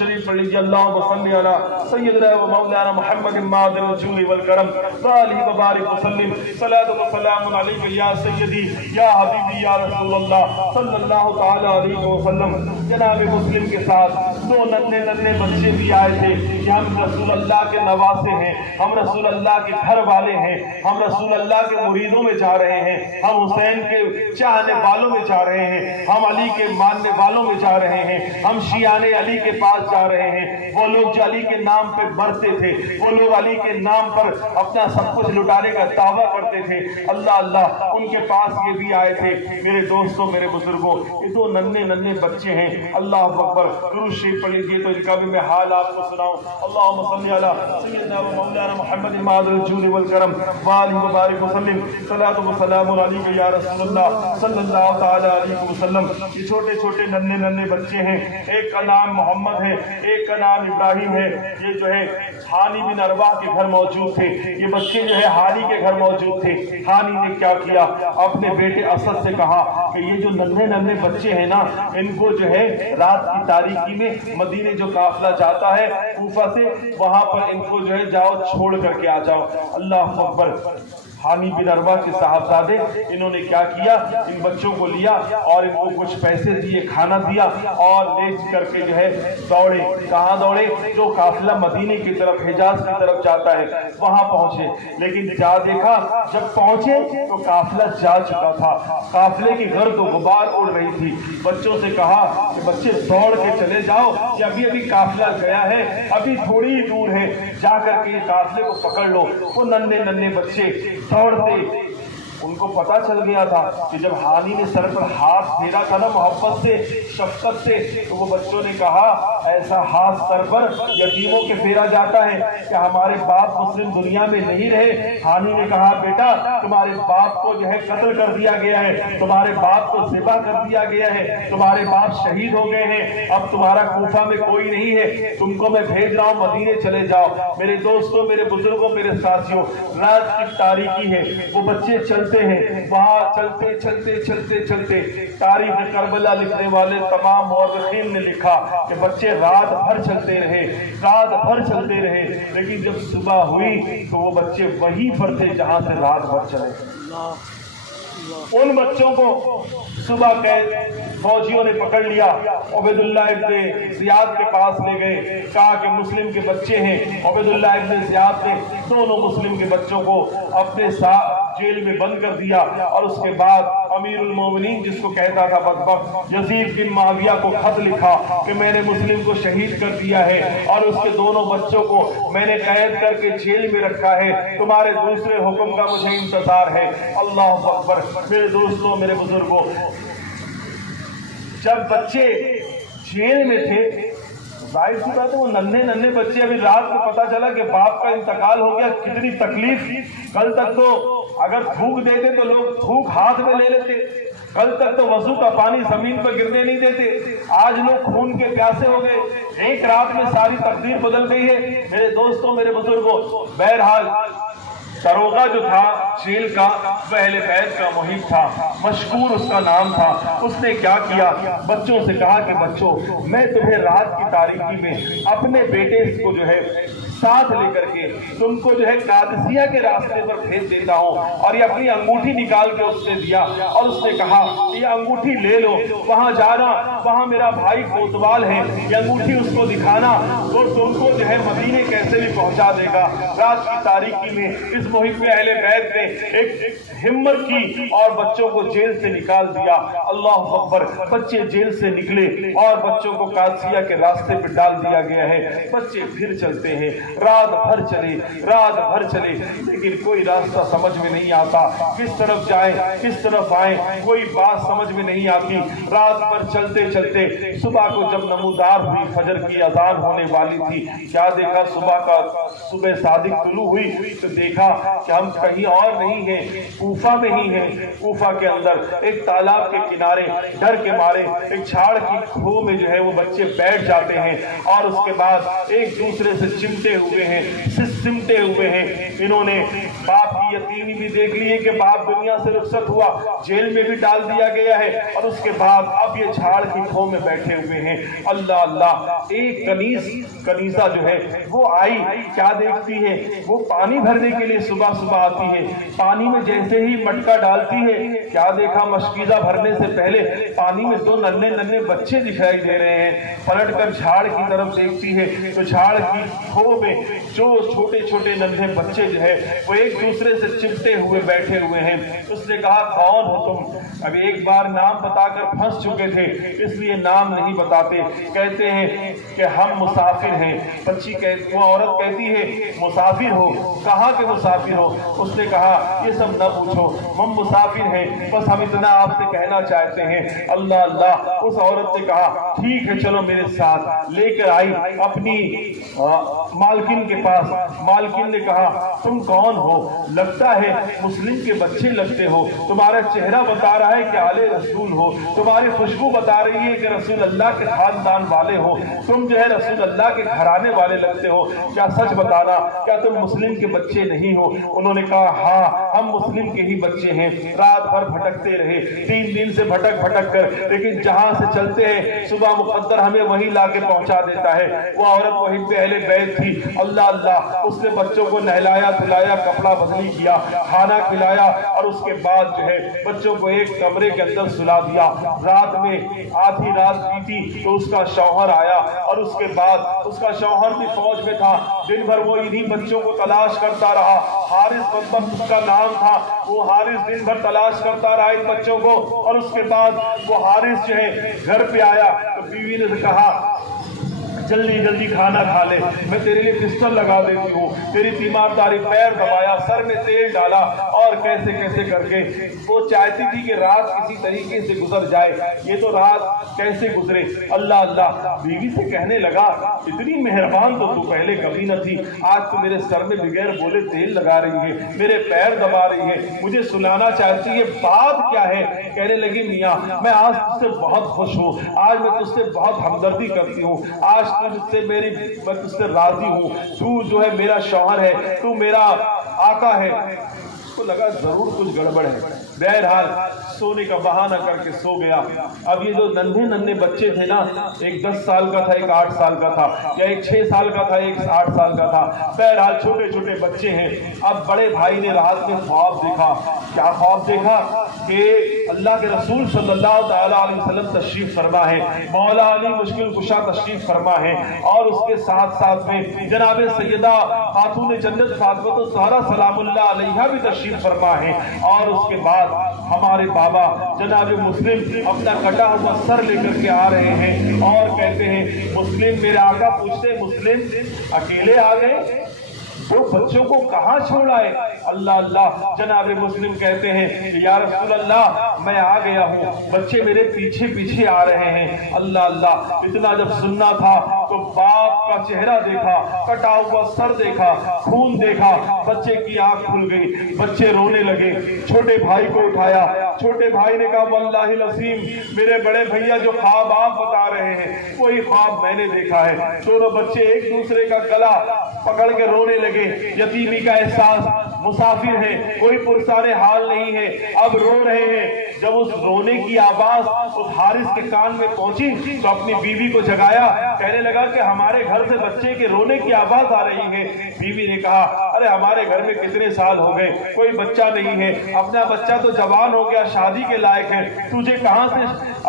شریف پڑھ لیجیے اللہم صلی علی سیدنا و مولانا محمد معدن الجود والکرم وآلہ وبارک وسلم صلاۃ و سلام علیک یا سیدی یا حبیبی یا رسول اللہ صلی اللہ تعالی علیہ وسلم۔ جناب مسلم کے ساتھ دو ننھے بچے بھی آئے تھے کہ ہم رسول اللہ کے نواسے ہیں، ہم رسول اللہ کے گھر والے ہیں، ہم رسول اللہ کے مریدوں میں جا رہے ہیں، ہم حسین کے چاہنے والوں میں جا رہے ہیں، ہم علی کے ماننے والوں میں جا رہے ہیں، ہم شیعان علی کے پاس جا رہے ہیں۔ وہ لوگ جو علی کے نام پہ مرتے تھے، وہ لوگ علی کے نام پر اپنا سب کچھ لٹانے کا دعویٰ کرتے تھے، اللہ اللہ ان کے پاس یہ بھی آئے تھے۔ میرے دوستوں، میرے بزرگوں، یہ دو ننھے بچے ہیں، اللہ اکبر، درود شریف پڑھ لیجیے تو ان کا بھی میں حال آپ کو سناؤں۔ اللہم صلی علی سیدنا و مولانا محمد معدن الجود والکرم وآلہ وبارک وسلم صلاۃ و سلام علیک یا رسول اللہ صلی اللہ تعالی علیہ وسلم۔ یہ چھوٹے چھوٹے ننھے بچے ہیں، ایک کا نام محمد ہے، ایک کا نام ابراہیم ہے۔ یہ جو ہے ہانی بن ارباح کے گھر موجود تھے، یہ بچے جو ہے ہانی کے گھر موجود تھے۔ ہانی نے کیا کیا، اپنے بیٹے اسد سے کہا کہ یہ جو ننھے بچے ہیں نا، ان کو جو ہے رات کی تاریکی میں مدینے جو قافلہ جاتا ہے کوفہ سے، وہاں پر ان کو جو ہے جاؤ چھوڑ کر کے آ جاؤ۔ اللہ اکبر۔ ہانی بن ارباح کے صاحبزادے انہوں نے کیا کیا، ان بچوں کو لیا اور ان کو کچھ پیسے دیے، کھانا دیا اور لے کر کے جو ہے دوڑے۔ کہاں دوڑے؟ جو قافلہ مدینے کی طرف، حجاز کی طرف جاتا ہے وہاں پہنچے، لیکن جا دیکھا جب پہنچے تو قافلہ جا چکا تھا، قافلے کی گرد و غبار اڑ رہی تھی۔ بچوں سے کہا کہ بچے دوڑ کے چلے جاؤ کہ ابھی قافلہ گیا ہے، ابھی تھوڑی ہی دور ہے، جا کر کے قافلے کو پکڑ لو۔ وہ ننھے بچے دوڑتے، ان کو پتا چل گیا تھا کہ جب ہانی نے سر پر ہاتھ پھیرا تھا نا محبت سے، شفقت سے، تو وہ بچوں نے کہا ایسا ہاتھ سر پر یتیموں کے پھیرا جاتا ہے کہ ہمارے باپ مسلم دنیا میں نہیں رہے۔ ہانی نے کہا بیٹا تمہارے باپ کو جو ہے قتل کر دیا گیا ہے، تمہارے باپ کو ذبح کر دیا گیا ہے، تمہارے باپ شہید ہو گئے ہیں، اب تمہارا کوفہ میں کوئی نہیں ہے، تم کو میں بھیج رہا ہوں مدینے چلے جاؤ۔ میرے دوستوں، میرے بزرگوں، میرے ساتھیوں، رات کی تاریکی ہے، وہ بچے چلتے ہیں، وہاں چلتے تاریخ کربلا لکھنے والے تمام مورخین نے لکھا کہ بچے رات بھر چلتے رہے، لیکن جب صبح ہوئی تو وہ بچے وہیں پر تھے جہاں سے رات بھر چلے۔ ان بچوں کو صبح کے فوجیوں نے پکڑ لیا، عبید اللہ ابن زیاد کے پاس لے گئے، کہا کہ مسلم کے بچے ہیں۔ عبید اللہ ابن زیاد نے دونوں مسلم کے بچوں کو اپنے ساتھ جیل میں بند کر دیا، اور اس کے بعد امیر المومنین جس کو کہتا تھا بدبخت یزید بن معاویہ کو خط لکھا کہ میں نے مسلم کو شہید کر دیا ہے اور اس کے دونوں بچوں کو میں نے قید کر کے جیل میں رکھا ہے، تمہارے دوسرے حکم کا مجھے انتظار ہے۔ اللہ اکبر۔ میرے دوستوں، میرے بزرگوں، جب بچے جیل میں تھے، ظاہر سی بات ہے وہ ننھے بچے، ابھی رات کو پتا چلا کہ باپ کا انتقال ہو گیا، کتنی تکلیف۔ کل تک تو اگر تھوک دیتے تو لوگ تھوک ہاتھ میں لے لیتے، کل تک تو وضو کا پانی زمین پر گرنے نہیں دیتے، آج لوگ خون کے پیاسے ہو گئے، ایک رات میں ساری تقدیر بدل گئی ہے۔ میرے دوستوں، میرے بزرگوں، بہرحال داروغہ جو تھا جیل کا، وہ اہل بیت کا محب تھا، مشکور اس کا نام تھا۔ اس نے کیا کیا، بچوں سے کہا کہ بچوں میں تمہیں رات کی تاریکی میں اپنے بیٹے کو جو ہے ساتھ لے کر کے تم کو جو ہے قادسیہ کے راستے پر بھیج دیتا ہوں۔ اور یہ اپنی انگوٹھی نکال کے اس نے دیا اور اس نے کہا یہ انگوٹھی لے لو، وہاں جانا، وہاں میرا بھائی کوتوال ہے، یہ انگوٹھی اس کو دکھانا تو تم کو جو ہے مدینے کیسے بھی پہنچا دے گا۔ رات کی تاریکی میں اس محب اہل بیت نے ایک ہمت کی اور بچوں کو جیل سے نکال دیا۔ اللہ اکبر۔ بچے جیل سے نکلے اور بچوں کو قادسیہ کے راستے پہ ڈال دیا گیا ہے۔ بچے پھر چلتے ہیں، رات بھر چلے، لیکن کوئی راستہ سمجھ میں نہیں آتا، کس طرف جائیں کس طرف آئیں، کوئی بات سمجھ میں نہیں آتی۔ رات بھر چلتے صبح کو جب نمودار ہوئی، فجر کی اذان ہونے والی تھی، کیا دیکھا، صبح صادق طلوع ہوئی تو دیکھا کہ ہم کہیں اور نہیں ہیں، کوفہ میں ہی ہیں۔ کوفہ کے اندر ایک تالاب کے کنارے ڈر کے مارے ایک جھاڑ کی کھو میں جو ہے وہ بچے بیٹھ جاتے ہیں اور اس کے بعد ایک دوسرے سے چمٹے हुए हैं, सिमटे हुए हैं। इन्होंने बाप की यतीमी भी देख ली है कि बाप दुनिया से रुखसत हुआ, जेल में भी डाल दिया गया है, और उसके बाद अब ये झाड़ की खो में बैठे हुए हैं। अल्लाह अल्लाह, एक कनीसा जो है वो आई, क्या देखती है, वो पानी भरने के लिए सुबह सुबह आती है। पानी में जैसे ही मटका डालती है, क्या देखा, मशकीज़ा भरने से पहले पानी में दो नन्हे नन्हे बच्चे दिखाई दे रहे हैं। पलट कर झाड़ की तरफ देखती है तो झाड़ की खो में जो छोटे छोटे नन्हे बच्चे जो है वो एक दूसरे से चिपटे हुए बैठे हुए हैं। उसने कहा, कौन हो तुम? अब एक बार नाम बताकर फंस चुके थे, इसलिए नाम नहीं बताते। कहते हैं कि हम मुसाफिर हैं। बच्ची कहती, वो औरत कहती है, मुसाफिर हो? कहाँ के मुसाफिर हो? उसने कहा, ये सब न पूछो, हम मुसाफिर हैं, बस हम इतना आपसे कहना चाहते हैं। अल्लाह अल्लाह, उस औरत ने कहा, ठीक है चलो मेरे साथ। लेकर आई अपनी मालकिन के पास। मालकिन ने कहा, तुम कौन हो? लगता है मुस्लिम के बच्चे लगते हो, तुम्हारा चेहरा बता रहा है कि आले रसूल हो, तुम्हारी खुशबू बता रही है कि रसूल अल्लाह के खानदान वाले हो, तुम जो है रसूल अल्लाह के घराने वाले लगते हो, क्या सच बताना, क्या तुम मुस्लिम के बच्चे नहीं हो? उन्होंने कहा, हाँ हम मुस्लिम के ही बच्चे हैं। रात भर भटकते रहे, 3 दिन से भटक कर, लेकिन जहां से चलते हैं सुबह मुकद्दर हमें वही लाके पहुंचा देता है। वो औरत वही पहले बैठ थी। अल्लाह अल्लाह, उसने बच्चों को नहलाया धुलाया, कपड़ा बदली किया, खाना खिलाया, और उसके बाद जो है बच्चों को एक कमरे के अंदर सुला दिया। रात में आधी रात बीती तो उसका शौहर आया, और उसके बाद उसका शौहर भी फौज में था। दिन भर वो इन्हीं बच्चों को तलाश करता रहा। हारिस बदबख्त उसका नाम था। वो हारिस दिन भर तलाश करता रहा इन बच्चों को, और उसके बाद वो हारिस जो है घर पे आया तो बीवी ने कहा, जल्दी जल्दी खाना खा ले, मैं तेरे लिए पिस्टल लगा देती हूँ। तेरी तीमारदारी, पैर दबाया, सर में तेल डाला, और कैसे कैसे करके वो चाहती थी कि रात किसी तरीके से गुजर जाए। ये तो रात कैसे गुजरे? अल्लाह अल्लाह, बीवी से कहने लगा, इतनी मेहरबान तो तू पहले कभी न थी, आज तो मेरे सर में बगैर बोले तेल लगा रही है, मेरे पैर दबा रही है, मुझे सुलाना चाहती है, बात क्या है? कहने लगी, मियाँ मैं आज तुझसे बहुत खुश हूँ, आज मैं तुझसे बहुत हमदर्दी करती हूँ, आज मैं तुझसे राजी हूँ, तू जो है मेरा शौहर है, तू मेरा आका है। उसको लगा जरूर कुछ गड़बड़ है। बहरहाल सोने का बहाना करके सो गया। अब ये जो नन्हे नन्हे बच्चे थे ना, एक 10 साल का था, एक 8 साल का था, या एक 6 साल का था, एक 8 साल का था। बहरहाल छोटे छोटे बच्चे हैं। अब बड़े भाई ने रात में ख्वाब देखा। क्या ख्वाब देखा? कि अल्लाह के रसूल सल्लल्लाहु अलैहि वसल्लम तशरीफ फरमा है, मौला अली मुश्किल कुशा तशरीफ फरमा है, और उसके साथ साथ में जनाब सैयदा खातून जन्नत फातिमा ज़हरा सलामुल्लाह अलैहा भी तशरीफ फरमा है। और उसके बाद हमारे बाबा जनाब मुस्लिम अपना कटा हुआ सर लेकर के आ रहे हैं, और कहते हैं, मुस्लिम मेरे आका पूछते, मुस्लिम अकेले आ गए, तो बच्चों को कहाँ छोड़ आए? अल्लाह अल्लाह, जनाब मुस्लिम कहते हैं, या रसूल अल्लाह मैं आ गया हूँ, बच्चे मेरे पीछे पीछे आ रहे हैं। अल्लाह अल्लाह, इतना जब सुनना था तो बाप का चेहरा देखा, कटा हुआ सर देखा, खून देखा, बच्चे की आंख खुल गई, बच्चे रोने लगे। छोटे भाई को उठाया, छोटे भाई ने कहा, वल्लाहि लसीम मेरे बड़े भैया जो ख्वाब आप बता रहे हैं वही ख्वाब मैंने देखा है। दोनों बच्चे एक दूसरे का गला पकड़ के रोने लगे। यतीमी का एहसास, मुसाफिर है, कोई पुरसाने हाल नहीं है, अब रो रहे हैं। जब उस रोने की आवाज उस हारिस के कान में पहुंची तो अपनी बीवी को जगाया, कहने लगा कि हमारे घर से बच्चे के रोने की आवाज आ रही है। बीवी ने कहा, अरे हमारे घर में कितने साल हो गए, कोई बच्चा नहीं है, अपना बच्चा तो जवान हो गया, शादी के लायक है, तुझे कहां से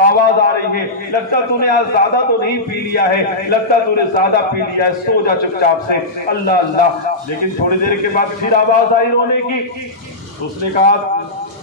आवाज आ रही है? लगता तूने आज ज्यादा तो नहीं पी लिया है, लगता तूने ज्यादा पी लिया है, सो जा चुपचाप से। अल्लाह अल्लाह। लेकिन थोड़ी देर के बाद फिर आवाज आई रोने की। उसने कहा,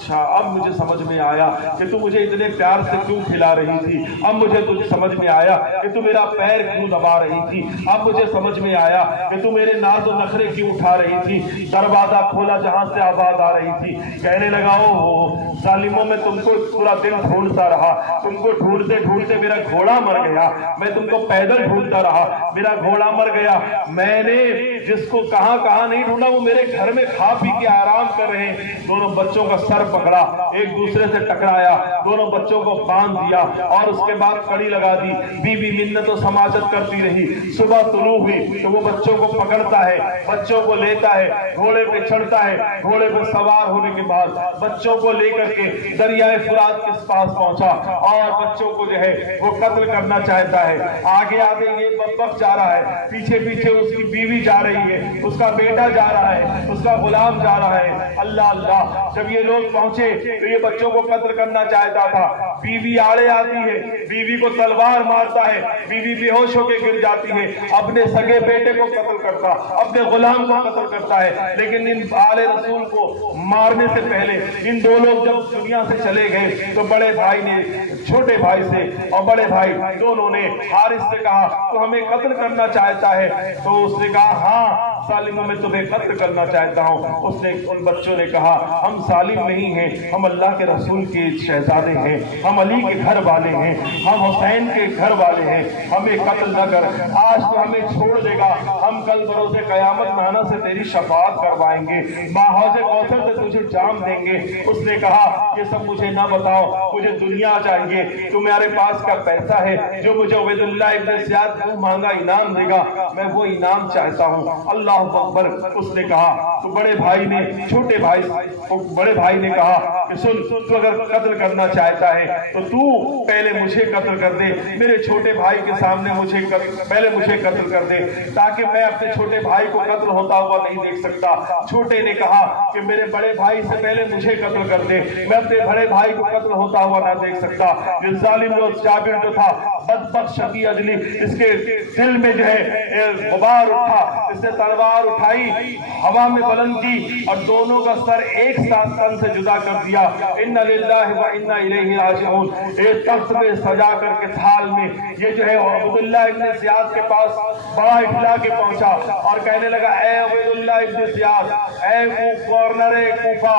अच्छा अब मुझे समझ में आया कि तू मुझे इतने प्यार से क्यों खिला रही थी, अब मुझे तुझे समझ में आया कि तू मेरा पैर क्यों दबा रही थी, अब मुझे समझ में आया कि तू मेरे नाज और नखरे क्यों उठा रही थी। दरवाजा खोला जहां से आवाज आ रही थी। कहने लगा, ओ जालिमों में तुमको पूरा दिन ढूंढता रहा, तुमको ढूंढते ढूंढते मेरा घोड़ा मर गया, मैं तुमको पैदल ढूंढता रहा, मेरा घोड़ा मर गया। मैंने जिसको कहां कहां नहीं ढूंढा वो मेरे घर में खा पी के आराम कर रहे हैं। दोनों बच्चों का सर पकड़ा, एक दूसरे से टकराया, दोनों बच्चों को बांध दिया और उसके बाद कड़ी लगा दी। बीवी मिन्नत और समाजत करती रही। सुबह तुलू हुई तो वो बच्चों को पकड़ता है, बच्चों को लेता है, घोड़े पे चढ़ता है, घोड़े पे सवार होने के बाद बच्चों को लेकर के दरियाए फुरात के पास पहुंचा और बच्चों को जो है वो कत्ल करना चाहता है। आगे आगे ये बदबख्त जा रहा है, पीछे पीछे उसकी बीवी जा रही है, उसका बेटा जा रहा है, उसका गुलाम जा रहा है। अल्लाह अल्लाह, जब ये लोग पहुंचे तो ये बच्चों को कत्ल करना चाहता था। बीवी आड़े आती है, बीवी को तलवार मारता है, बीवी बेहोश होकर गिर जाती है। अपने सगे बेटे को कत्ल करता, अपने गुलाम को कत्ल करता है। लेकिन इन आले रसूल को मारने से पहले इन दो लोग जब दुनिया से चले गए तो बड़े भाई ने छोटे भाई से और बड़े भाई दोनों ने हारिस से कहा तो हमें कत्ल करना चाहता है। तो उसने कहा हाँ सालिम, मैं तुम्हें कत्ल करना चाहता हूँ। उसने उन बच्चों ने कहा हम सालिम नहीं हैं, हम अल्लाह के रसूल के शहजादे हैं, हम अली के घर वाले हैं, हम हुसैन के घर वाले हैं, हमें कत्ल न कर। आज तो हमें छोड़ देगा, हम कल बरोज़े क़यामत में आना से तेरी शफाअत करवाएंगे, बाहौज़े कौसर से तुझे जाम देंगे। उसने कहा ये सब मुझे ना बताओ, मुझे दुनिया चाहिए। तुम्हारे पास का पैसा है जो मुझे उबैदुल्लाह इब्न ज़ियाद को मांगा इनाम देगा, मैं वो इनाम चाहता हूँ। अल्लाह अकबर। उसने कहा तो बड़े भाई ने छोटे भाई को बड़े भाई ने कहा कि सुन, तू अगर कत्ल करना चाहता है तो तू पहले मुझे कत्ल कर दे, मेरे छोटे भाई के सामने पहले मुझे कत्ल कर दे, ताकि मैं अपने छोटे भाई को कत्ल होता हुआ नहीं देख सकता। छोटे ने कहा कि मेरे बड़े भाई से पहले मुझे कत्ल कर दे, मैं अपने बड़े भाई को कत्ल होता हुआ ना देख सकता। ये जालिम जो जाबिर जो था, बदबख्त शकी अजली, इसके दिल में जो है गुबार उठा, इसने तलवार उठाई, हवा में बुलंद की और दोनों का सर एक साथ तन से जुदा कर दिया। इन्ना लिल्लाहि व इन्ना इलैहि राजिऊन। एक तख्त पे सजा करके थाल में ये जो है उबैदुल्लाह इब्न ज़ियाद के पास बड़ा इठला के पहुंचा और कहने लगा ए उबैदुल्लाह इब्न ज़ियाद, ए गवर्नर कूफा,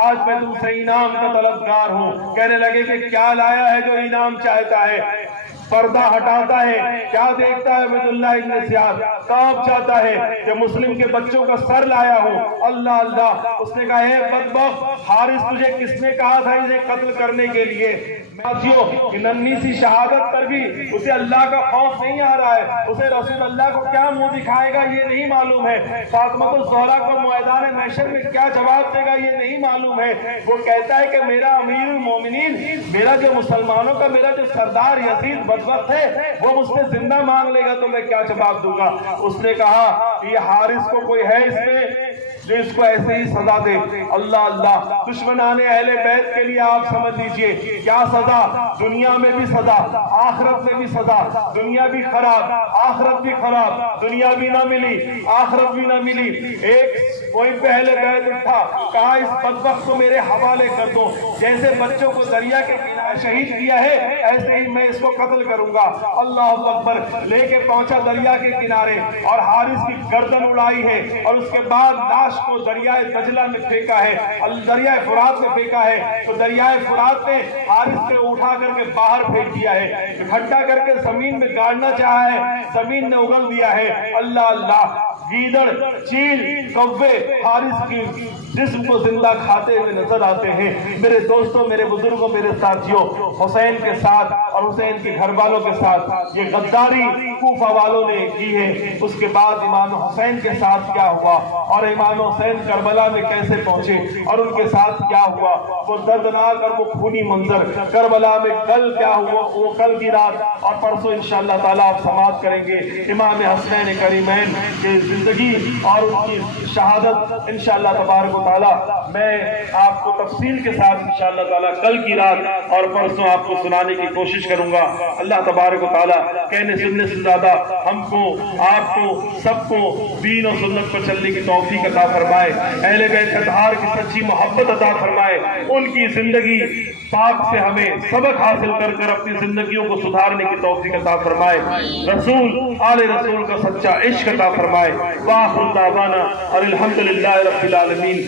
आज मैं तुमसे इनाम का तलबगार हूँ। कहने लगे कि क्या लाया है जो इनाम चाहता है? पर्दा हटाता है, क्या देखता है उबैदुल्लाह इब्न ज़ियाद, कांप जाता है कि मुस्लिम के बच्चों का सर लाया हो। अल्लाह अल्लाह। उसने कहा है बदबख्त हारिस, तुझे किसने कहा था इसे कत्ल करने के लिए? साथियों, कि नन्ही सी शहादत पर भी उसे अल्लाह का खौफ नहीं आ रहा है, उसे रसूल अल्लाह को क्या मुंह दिखाएगा ये नहीं मालूम है, फातिमा ज़हरा को मैदान महशर में क्या जवाब देगा ये नहीं मालूम है। वो कहता है कि मेरा अमीरुल मोमिनीन, मेरा जो मुसलमानों का मेरा जो सरदार यजीद बदबख्त है वो मुझसे जिंदा मांग लेगा तो मैं क्या जवाब दूंगा। उसने कहा ये हारिस को कोई है इसमें जो इसको ऐसे ही सजा दे। अल्लाह अल्लाह। दुश्मनाने अहले बैत के लिए आप समझ लीजिए क्या सजा, दुनिया में भी सजा, आखिरत में भी सजा। दुनिया भी खराब, आखिरत भी खराब, दुनिया भी ना मिली, आखिरत भी ना मिली। एक वही पहले बैत उठा, कहा इस बदबख्त को मेरे हवाले कर दो, जैसे बच्चों को दरिया के किनारे शहीद किया है ऐसे ही मैं इसको कत्ल करूंगा। अल्लाह अकबर। लेके पहुंचा दरिया के किनारे और हारिस की गर्दन उड़ाई है और उसके बाद लाश को दरियाए दजला में फेंका है, दरियाए फुरात में फेंका है। तो दरियाए फुरात ने हारिस को उठा करके बाहर फेंक दिया है, इकट्ठा करके जमीन में गाड़ना चाहा है, जमीन ने उगल दिया है। अल्लाह अल्लाह। गीदड़, चील, कौवे हारिस की जिस्म को जिंदा खाते हुए नजर आते हैं। मेरे दोस्तों, मेरे बुजुर्गों, मेरे साथियों, हुसैन के साथ और हुसैन के घर वालों के साथ ये गद्दारी कूफा वालों ने की है। उसके बाद इमाम हुसैन के साथ क्या हुआ और इमाम हुसैन करबला में कैसे पहुंचे और उनके साथ क्या हुआ, वो दर्दनाक और वो खूनी मंजर करबला में कल क्या हुआ, वो कल की रात और परसों इंशाअल्लाह ताला आप समाप्त करेंगे इमाम हसनैन करीमैन की जिंदगी और उनकी शहादत इंशाअल्लाह तबारक व तआला। मैं आपको तफसील के साथ इंशाअल्लाह ताला कल की रात और परसों आपको सुनाने की कोशिश करूंगा। अल्लाह तबारक व तआला कहने सुनने से ज्यादा हमको, आपको, सबको दीन और सुन्नत पर चलने की तौफीक अता फरमाए, अहले बैत अतहार की सच्ची मोहब्बत अता फरमाए, उनकी जिंदगी पाक से हमें सबक हासिल कर कर अपनी जिंदगियों को सुधारने की तौफीक अता फरमाए, रसूल आले रसूल का सच्चा इश्क अता फरमाए। वाह दावाना अल्हम्दुलिल्लाहि रब्बिल आलमीन।